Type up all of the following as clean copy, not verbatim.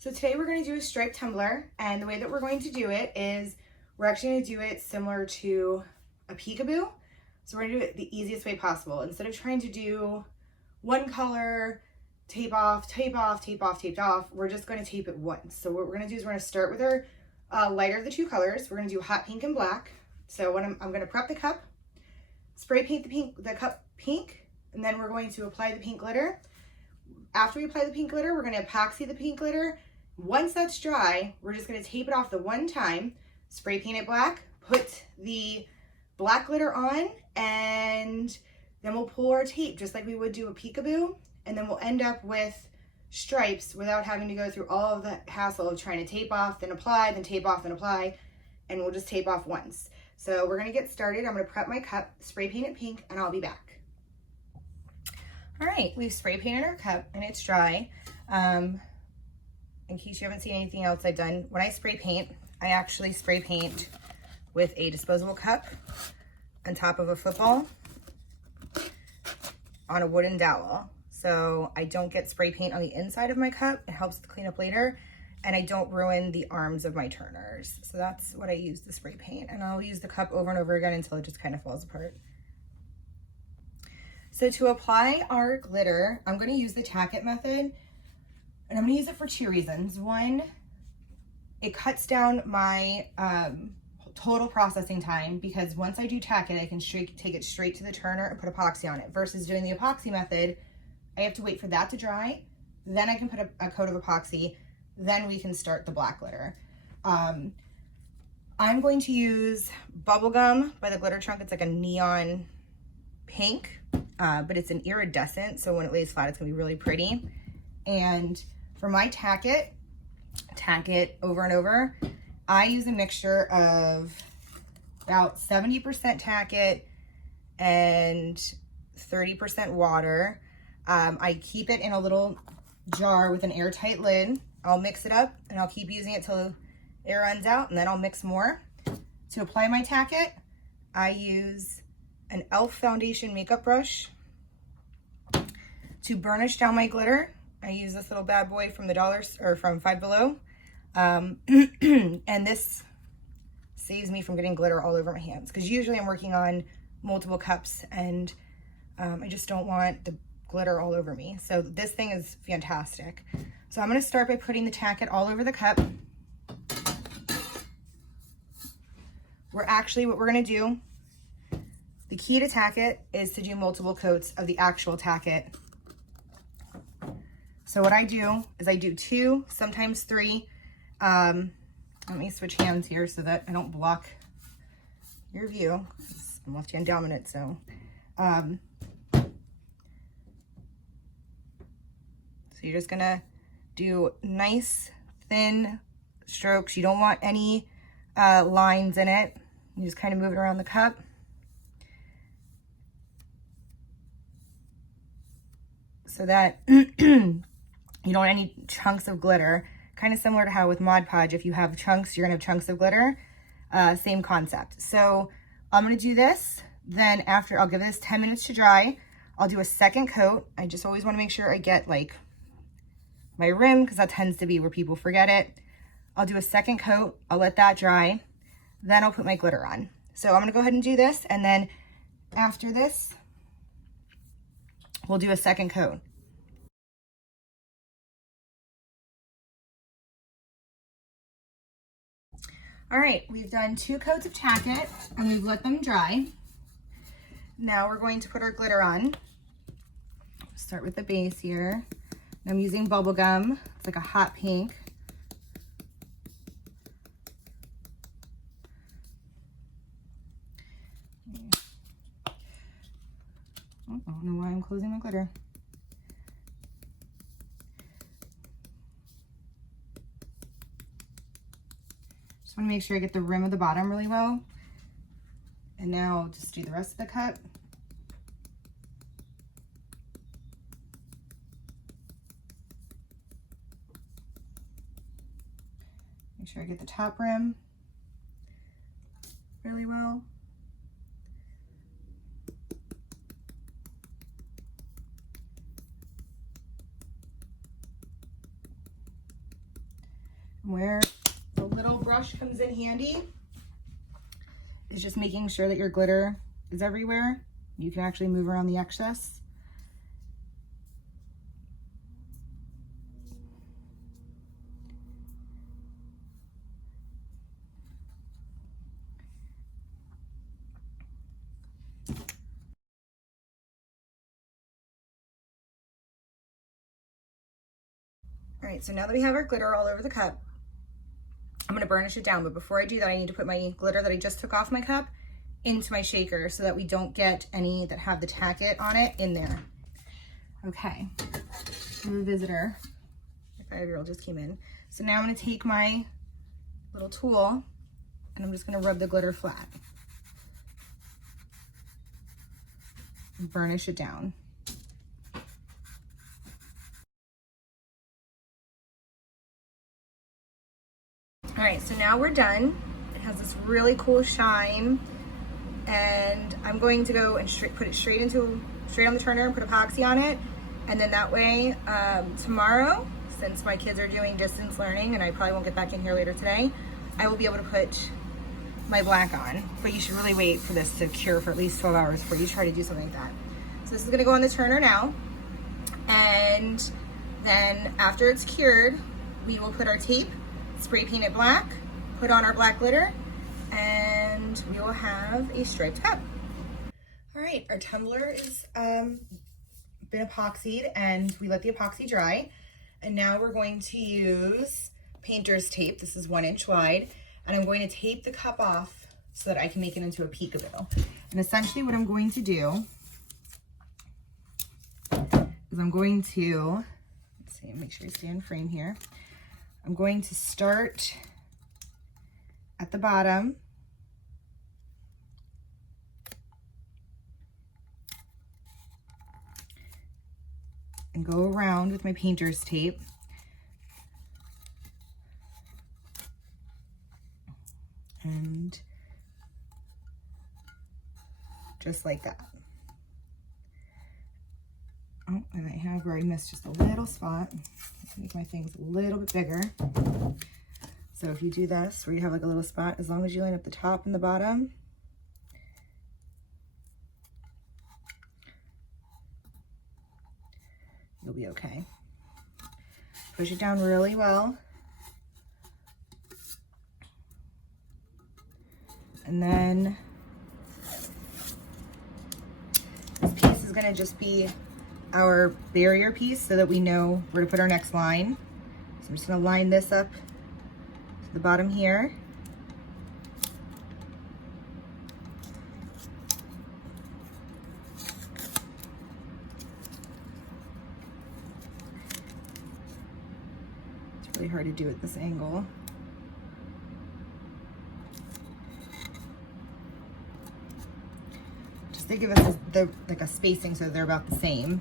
So today we're going to do a striped tumbler, and the way that we're going to do it is we're actually going to do it similar to a peekaboo. So we're going to do it the easiest way possible. Instead of trying to do one color, tape off, tape off, tape off, taped off, we're just going to tape it once. So what we're going to do is we're going to start with our lighter of the two colors. We're going to do hot pink and black. So when I'm going to prep the cup, spray paint the cup pink, and then we're going to apply the pink glitter. After we apply the pink glitter, we're going to epoxy the pink glitter. Once that's dry, we're just going to tape it off the one time, spray paint it black, put the black glitter on, and then we'll pull our tape just like we would do a peekaboo, and then we'll end up with stripes without having to go through all of the hassle of trying to tape off, then apply, then tape off, then apply, and we'll just tape off once. So we're going to get started. I'm going to prep my cup, spray paint it pink, and I'll be back. All right, we've spray painted our cup and it's dry. In case you haven't seen anything else I've done, when I spray paint, I actually spray paint with a disposable cup on top of a football on a wooden dowel. So I don't get spray paint on the inside of my cup. It helps to clean up later, and I don't ruin the arms of my turners. So that's what I use to spray paint, and I'll use the cup over and over again until it just kind of falls apart. So to apply our glitter, I'm going to use the tack it method. And I'm going to use it for two reasons. One, it cuts down my total processing time, because once I do tack it, I can take it straight to the turner and put epoxy on it. Versus doing the epoxy method, I have to wait for that to dry, then I can put a coat of epoxy, then we can start the black glitter. I'm going to use Bubblegum by the Glitter Trunk. It's like a neon pink, but it's an iridescent, so when it lays flat, it's going to be really pretty. And for my tack it over and over, I use a mixture of about 70% tack it and 30% water. I keep it in a little jar with an airtight lid. I'll mix it up and I'll keep using it till air runs out, and then I'll mix more. To apply my tack it, I use an e.l.f. foundation makeup brush. To burnish down my glitter, I use this little bad boy from from Five Below. And this saves me from getting glitter all over my hands, because usually I'm working on multiple cups and I just don't want the glitter all over me. So this thing is fantastic. So I'm going to start by putting the tack it all over the cup. What we're going to do, the key to tack it is to do multiple coats of the actual tack it. So what I do is I do 2, sometimes 3. Let me switch hands here so that I don't block your view. I'm left-hand dominant, so. So you're just gonna do nice, thin strokes. You don't want any lines in it. You just kind of move it around the cup. So that you don't want any chunks of glitter. Kind of similar to how with Mod Podge, if you have chunks, you're gonna have chunks of glitter. Same concept. So I'm gonna do this, then after, I'll give this 10 minutes to dry. I'll do a second coat. I just always wanna make sure I get like my rim, because that tends to be where people forget it. I'll do a second coat, I'll let that dry, then I'll put my glitter on. So I'm gonna go ahead and do this, and then after this, we'll do a second coat. All right, we've done 2 coats of tack it and we've let them dry. Now we're going to put our glitter on. Start with the base here. I'm using Bubblegum. It's like a hot pink. Oh, I don't know why I'm closing my glitter. Just want to make sure I get the rim of the bottom really well. And now I'll just do the rest of the cup. Make sure I get the top rim really well. Where the little brush comes in handy is just making sure that your glitter is everywhere. You can actually move around the excess. All right, so now that we have our glitter all over the cup, I'm gonna burnish it down, but before I do that, I need to put my glitter that I just took off my cup into my shaker so that we don't get any that have the tacket on it in there. Okay, I have a visitor. My 5-year-old just came in. So now I'm gonna take my little tool and I'm just gonna rub the glitter flat and burnish it down. All right, so now we're done. It has this really cool shine, and I'm going to go and put it straight on the turner and put epoxy on it. And then that way, tomorrow, since my kids are doing distance learning and I probably won't get back in here later today, I will be able to put my black on. But you should really wait for this to cure for at least 12 hours before you try to do something like that. So this is gonna go on the turner now. And then after it's cured, we will put our tape, spray paint it black, put on our black glitter, and we will have a striped cup. All right, our tumbler is been epoxied and we let the epoxy dry. And now we're going to use painter's tape. This is 1 inch wide. And I'm going to tape the cup off so that I can make it into a peekaboo. And essentially what I'm going to do is I'm going to, let's see, make sure I stay in frame here. I'm going to start at the bottom and go around with my painter's tape. And just like that. Oh, and I have where I missed just a little spot. Let's make my things a little bit bigger. So if you do this, where you have like a little spot, as long as you line up the top and the bottom, you'll be okay. Push it down really well. And then this piece is gonna just be our barrier piece so that we know where to put our next line. So I'm just gonna line this up to the bottom here. It's really hard to do at this angle. They give us like a spacing so they're about the same.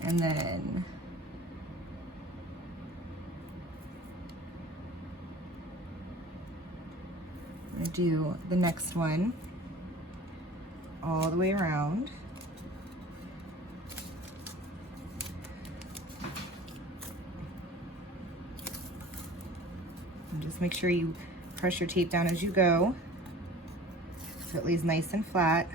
And then I'm gonna do the next one all the way around. And just make sure you press your tape down as you go so it lays nice and flat.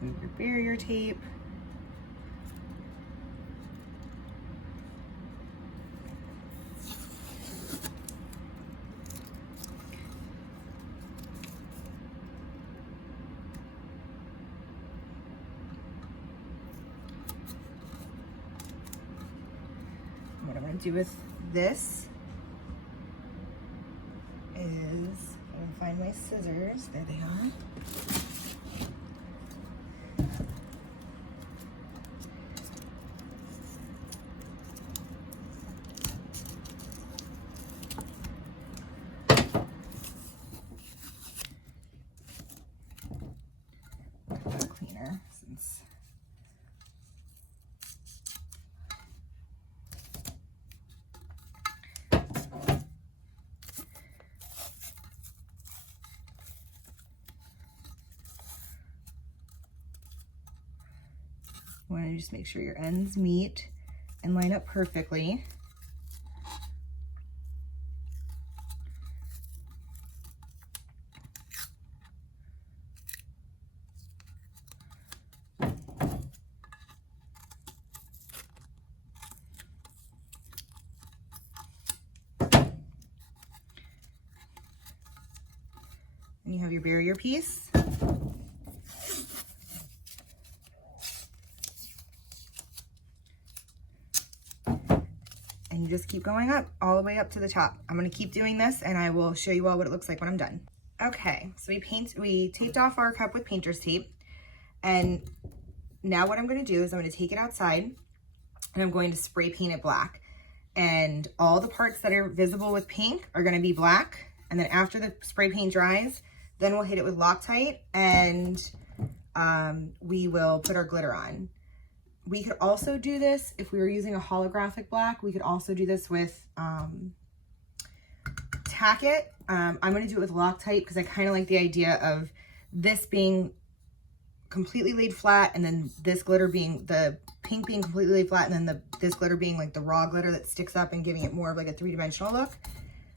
Move your barrier tape. What I'm going to do with this is I'm going to find my scissors. There they are. Cleaner since You want to just make sure your ends meet and line up perfectly. And you have your barrier piece. And you just keep going up all the way up to the top. I'm gonna keep doing this and I will show you all what it looks like when I'm done. Okay, so we taped off our cup with painter's tape. And now what I'm gonna do is I'm gonna take it outside and I'm going to spray paint it black. And all the parts that are visible with pink are gonna be black. And then after the spray paint dries, then we'll hit it with Loctite and we will put our glitter on. We could also do this if we were using a holographic black. We could also do this with Tack It. I'm going to do it with Loctite because I kind of like the idea of this being completely laid flat and then this glitter being, the pink being completely laid flat and then this glitter being like the raw glitter that sticks up and giving it more of like a three-dimensional look.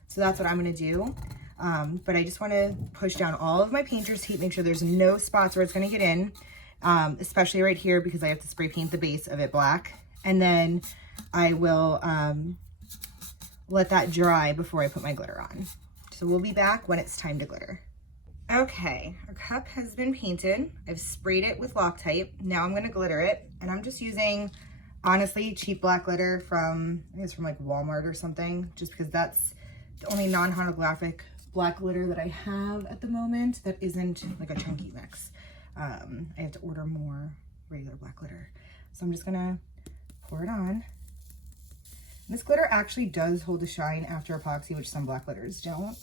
So that's what I'm going to do. But I just want to push down all of my painter's tape, make sure there's no spots where it's going to get in. Especially right here because I have to spray paint the base of it black. And then I will let that dry before I put my glitter on. So we'll be back when it's time to glitter. Okay, our cup has been painted. I've sprayed it with Loctite. Now I'm gonna glitter it. And I'm just using, honestly, cheap black glitter from, I think it's from like Walmart or something, just because that's the only non-holographic black glitter that I have at the moment that isn't like a chunky mix. I have to order more regular black glitter. So I'm just gonna pour it on. And this glitter actually does hold a shine after epoxy, which some black glitters don't.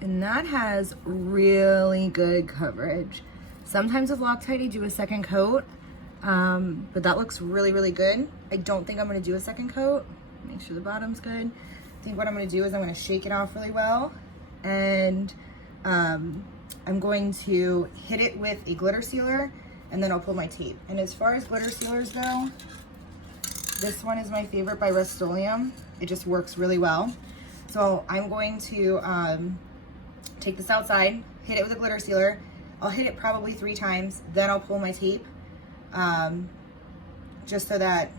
And that has really good coverage. Sometimes with Loctite, I do a second coat, but that looks really, really good. I don't think I'm gonna do a second coat. Make sure the bottom's good. I think what I'm gonna do is I'm gonna shake it off really well, and I'm going to hit it with a glitter sealer, and then I'll pull my tape. And as far as glitter sealers go, this one is my favorite by Rust-Oleum. It just works really well. So I'm going to take this outside, hit it with a glitter sealer. I'll hit it probably 3 times, then I'll pull my tape, just so that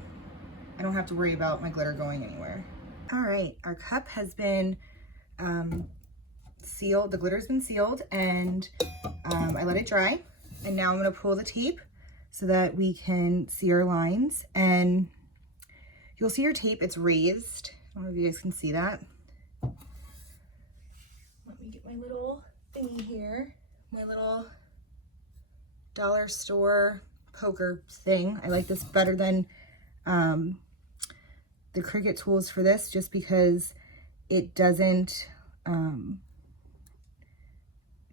I don't have to worry about my glitter going anywhere. All right, our cup has been sealed, the glitter's been sealed, and I let it dry. And now I'm gonna pull the tape so that we can see our lines. And you'll see your tape, it's raised. I don't know if you guys can see that. Let me get my little thingy here. My little dollar store poker thing. I like this better than the Cricut tools for this, just because it doesn't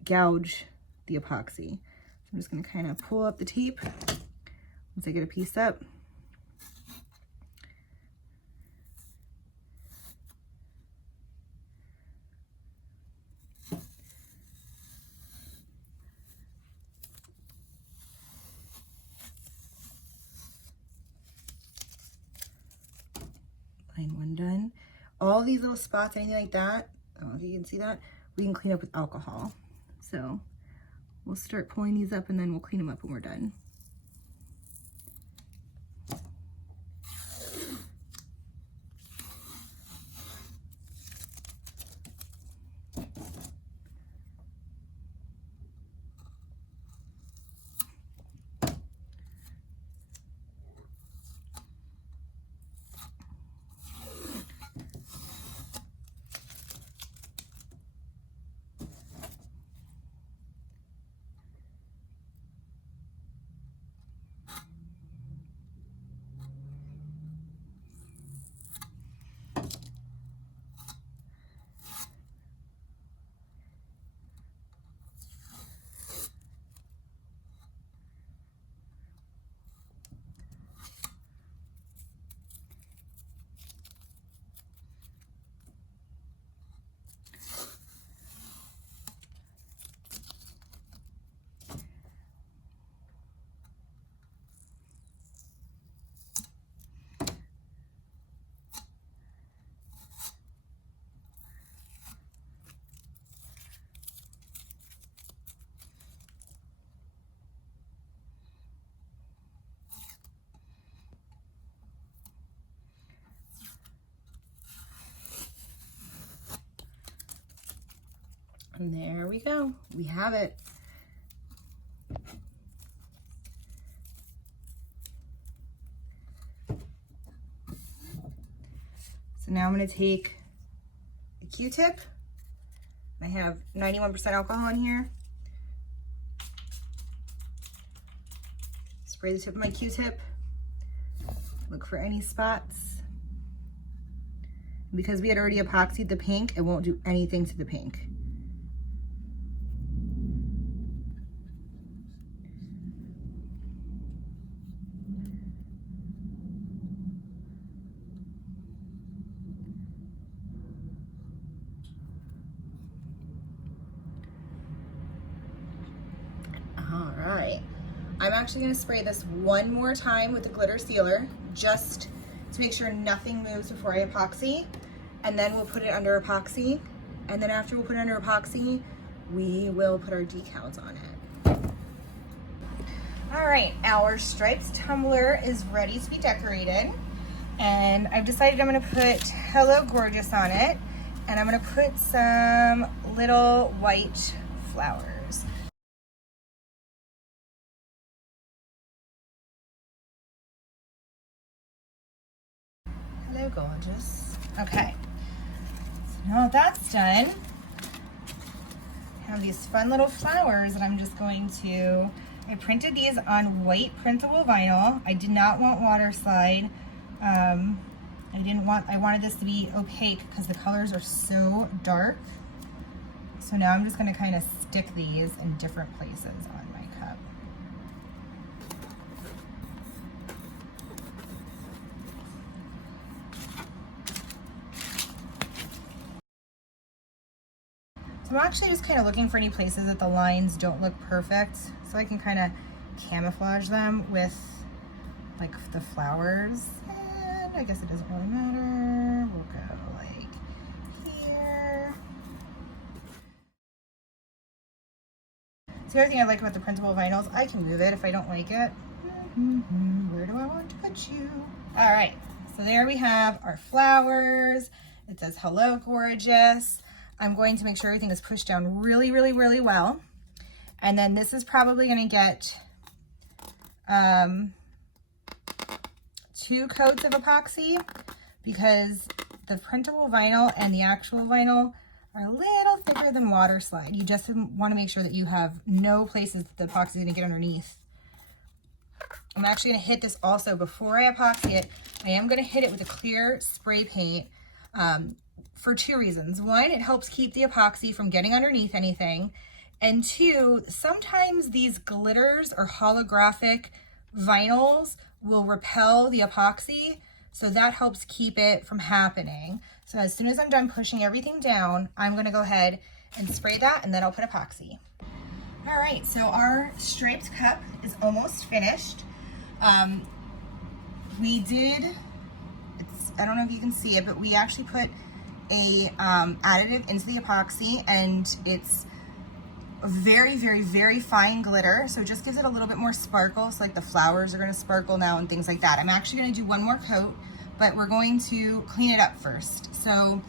gouge the epoxy. So I'm just gonna kind of pull up the tape once I get a piece up. Line one done. All these little spots, anything like that, I don't know if you can see that, we can clean up with alcohol. So we'll start pulling these up and then we'll clean them up when we're done. And there we go. We have it. So now I'm going to take a Q-tip. I have 91% alcohol in here. Spray the tip of my Q-tip. Look for any spots. Because we had already epoxied the pink, it won't do anything to the pink. All right, I'm actually gonna spray this one more time with the glitter sealer, just to make sure nothing moves before I epoxy, and then we'll put it under epoxy, and then after we'll put it under epoxy, we will put our decals on it. All right, our striped tumbler is ready to be decorated, and I've decided I'm gonna put Hello Gorgeous on it, and I'm gonna put some little white flowers. Hello Gorgeous. Okay, so now that's done, I have these fun little flowers that I'm just going to, I printed these on white printable vinyl. I did not want water slide. I wanted this to be opaque because the colors are so dark. So now I'm just going to kind of stick these in different places on my cup. So I'm actually just kind of looking for any places that the lines don't look perfect, so I can kind of camouflage them with like the flowers. And I guess it doesn't really matter. We'll go like here. So the other thing I like about the printable vinyls, I can move it if I don't like it. Where do I want to put you? All right, so there we have our flowers. It says Hello Gorgeous. I'm going to make sure everything is pushed down really, really, really well. And then this is probably going to get 2 coats of epoxy, because the printable vinyl and the actual vinyl are a little thicker than water slide. You just want to make sure that you have no places that the epoxy is going to get underneath. I'm actually going to hit this also before I epoxy it. I am going to hit it with a clear spray paint for 2 reasons. 1, it helps keep the epoxy from getting underneath anything. And 2, sometimes these glitters or holographic vinyls will repel the epoxy, so that helps keep it from happening. So as soon as I'm done pushing everything down, I'm gonna go ahead and spray that, and then I'll put epoxy. All right, so our striped cup is almost finished. We did, I don't know if you can see it, but we actually put a additive into the epoxy, and it's a very, very, very fine glitter, so it just gives it a little bit more sparkle, so like the flowers are going to sparkle now and things like that. I'm actually going to do one more coat, but we're going to clean it up first. So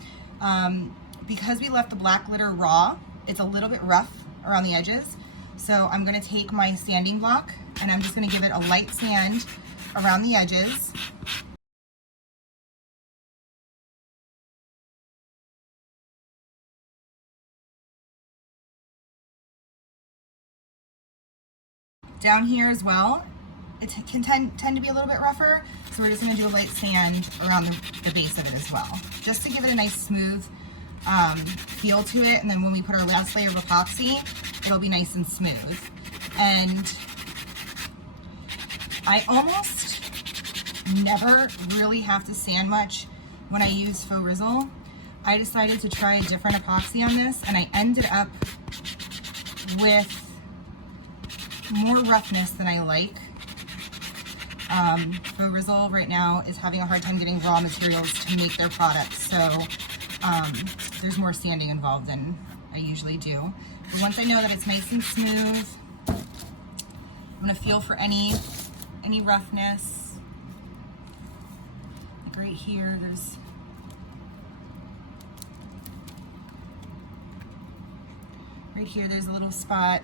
because we left the black glitter raw, it's a little bit rough around the edges, so I'm going to take my sanding block and I'm just going to give it a light sand around the edges. Down here as well, it can tend to be a little bit rougher, so we're just going to do a light sand around the base of it as well, just to give it a nice smooth feel to it, and then when we put our last layer of epoxy, it'll be nice and smooth. And I almost never really have to sand much when I use Faux Rizzle. I decided to try a different epoxy on this, and I ended up with more roughness than I like. Faux Rizzle right now is having a hard time getting raw materials to make their products, so there's more sanding involved than I usually do. But once I know that it's nice and smooth, I'm gonna feel for any roughness. Like right here, Right here, there's a little spot.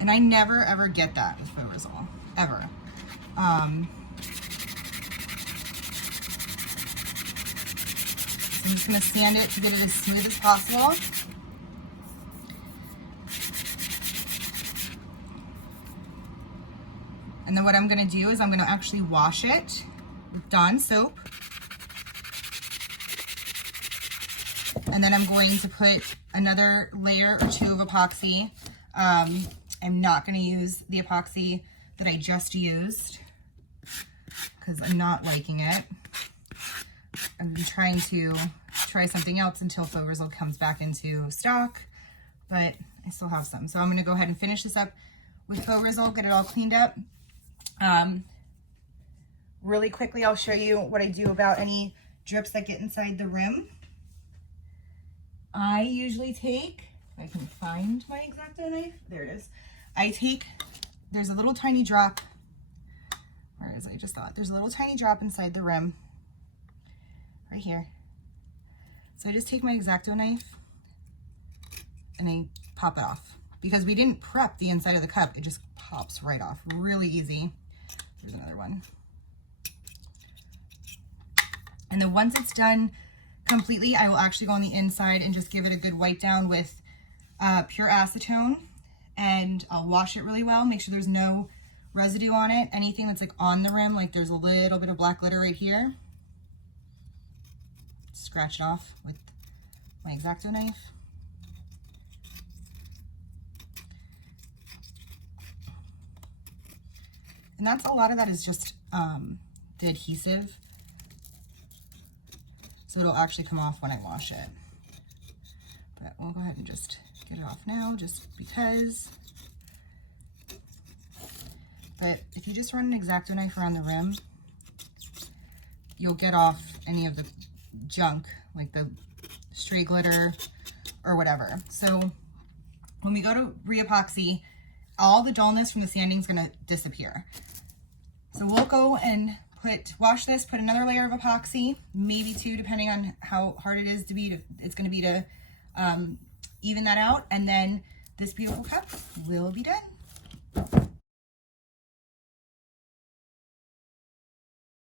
And I never ever get that with faux Rizzle, ever. I'm just gonna sand it to get it as smooth as possible. And then what I'm gonna do is I'm gonna actually wash it with Dawn soap. And then I'm going to put another layer or two of epoxy. I'm not gonna use the epoxy that I just used because I'm not liking it. I'm trying to try something else until faux Rizzle comes back into stock, but I still have some. So I'm gonna go ahead and finish this up with faux Rizzle, get it all cleaned up. Really quickly, I'll show you what I do about any drips that get inside the rim. I usually take, if I can find my X-Acto knife, there it is. There's a little tiny drop, where is it? I just thought, there's a little tiny drop inside the rim, right here. So I just take my X-Acto knife and I pop it off. Because we didn't prep the inside of the cup, it just pops right off, really easy. There's another one. And then once it's done completely, I will actually go on the inside and just give it a good wipe down with pure acetone, and I'll wash it really well, make sure there's no residue on it. Anything that's like on the rim, like there's a little bit of black glitter right here, scratch it off with my X-Acto knife. And that's, a lot of that is just the adhesive. So it'll actually come off when I wash it. But we'll go ahead and just get it off now, just because. But if you just run an X-Acto knife around the rim, you'll get off any of the junk, like the stray glitter or whatever. So when we go to re-epoxy, all the dullness from the sanding is gonna disappear. So we'll go and wash this, put another layer of epoxy, maybe two, depending on how hard it is to be, it's gonna be to even that out, and then this beautiful cup will be done.